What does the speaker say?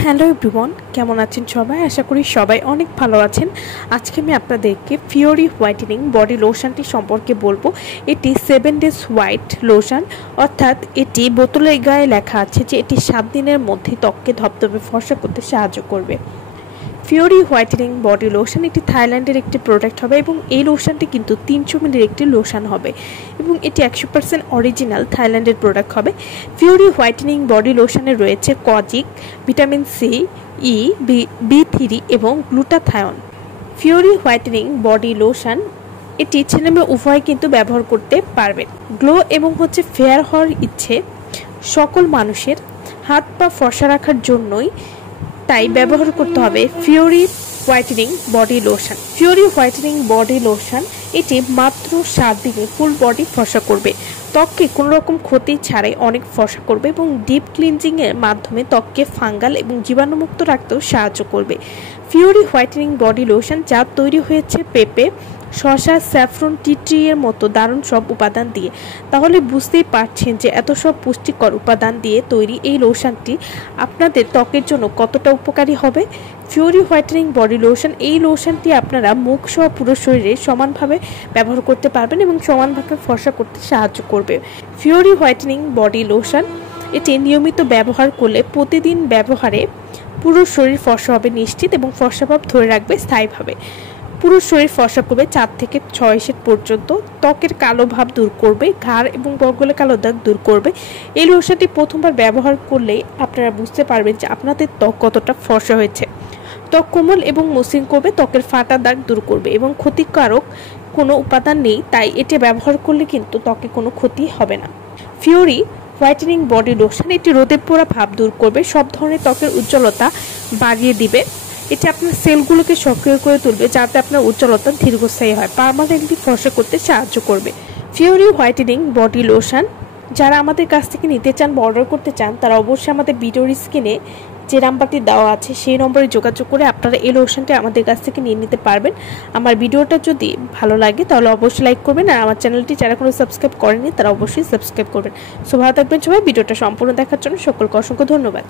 Hello everyone, কেমন আছেন সবাই? আশা করি সবাই অনেক ভালো আছেন। আজকে আমি আপনাদেরকে ফিওরি হোয়াইটেনিং বডি লোশনটি সম্পর্কে বলবো। এটি 7 ডেজ হোয়াইট লোশন, অর্থাৎ এটি বোতলের গায়ে লেখা আছে যে এটি 7 দিনের মধ্যে ত্বককে ধবধবে ফর্সা করতে সাহায্য করবে। ফিওরি হোয়াইটেনিং বডি লোশন এটি থাইল্যান্ডের একটি প্রোডাক্ট হবে এবং এই লোশনটি কিন্তু 300 মিলির একটি লোশন হবে এবং এটি 100% অরিজিনাল থাইল্যান্ডের প্রোডাক্ট হবে। ফিওরি হোয়াইটেনিং বডি লোশনে রয়েছে কজিক, ভিটামিন সি, ই, B3 এবং glutathione. Fiori whitening body lotion এটি ছেলে মেয়ে উভয় কিন্তু ব্যবহার করতে পারবেন। গ্লো এবং ফেয়ার হওয়ার ইচ্ছে সকল মানুষের, হাত পা ফর্সা রাখার জন্যই তাই ব্যবহার করতে হবে Fiori whitening body lotion. Fiori whitening body lotion এটি মাত্র 7 দিনে ফুল বডি ফর্সা করবে, ত্বককে কোনো রকম ক্ষতি ছাড়াই অনেক ফর্সা করবে এবং ডিপ ক্লিনজিংয়ের মাধ্যমে ত্বককে ফাঙ্গাল এবং জীবাণুমুক্ত রাখতেও সাহায্য করবে। ফিওরি হোয়াইটেনিং বডি লোশন যা তৈরি হয়েছে পেঁপে, শসা, স্যাফরন, টি ট্রি এর মতো দারুণ সব উপাদান দিয়ে। তাহলে বুঝতেই পারছেন যে এত সব পুষ্টিকর উপাদান দিয়ে তৈরি এই লোশনটি আপনাদের ত্বকের জন্য কতটা উপকারী হবে। ফিওরি হোয়াইটেনিং বডি লোশন, এই লোশনটি আপনারা মুখ সহ পুরো শরীরে সমানভাবে ব্যবহার করতে পারবেন এবং সমানভাবে ফর্সা করতে সাহায্য করবে। ফিওরি হোয়াইটেনিং বডি লোশন এটি নিয়মিত ব্যবহার করলে প্রতিদিন ব্যবহারে পুরো শরীর ফর্সা হবে নিশ্চিত এবং ফর্সাভাব ধরে রাখবে স্থায়ীভাবে। পুরো শরীর ফর্সা করবে 4 থেকে 6 সেট পর্যন্ত, ত্বকের কালো ভাব দূর করবে, ঘাড় এবং বগলে কালো দাগ দূর করবে। এই লোশনটি প্রথমবার ব্যবহার করলেই আপনারা বুঝতে পারবেন যে আপনাদের ত্বক কতটা ফর্সা হয়েছে। ত্বক কোমল এবং মসৃণ করবে, ত্বকের ফাটা দাগ দূর করবে এবং ক্ষতিকারক কোনো উপাদান নেই, তাই এটি ব্যবহার করলে কিন্তু ত্বকে কোনো ক্ষতি হবে না। ফিওরি হোয়াইটেনিং বডি লোশন এটি রোদে পোড়া ভাব দূর করবে, সব ধরনের ত্বকের উজ্জ্বলতা বাড়িয়ে দিবে। এটি আপনার সেলগুলোকে সক্রিয় করে তুলবে যাতে আপনার উজ্জ্বলতা দীর্ঘস্থায়ী হয়, পার্মানেন্টলি ফর্সা করতে সাহায্য করবে। ফিওরি হোয়াইটেনিং বডি লোশন যারা আমাদের কাছ থেকে নিতে চান বা অর্ডার করতে চান তারা অবশ্যই আমাদের ভিডিওর স্ক্রিনে যে নাম্বারটি দেওয়া আছে সেই নম্বরে যোগাযোগ করে আপনারা এই লোশনটি আমাদের কাছ থেকে নিয়ে নিতে পারবেন। আমার ভিডিওটা যদি ভালো লাগে তাহলে অবশ্যই লাইক করবেন, আর আমার চ্যানেলটি যারা কোনো সাবস্ক্রাইব করেনি তারা অবশ্যই সাবস্ক্রাইব করবেন। সো ভালো থাকবেন সবাই। ভিডিওটা সম্পূর্ণ দেখার জন্য সকলকে অসংখ্য ধন্যবাদ।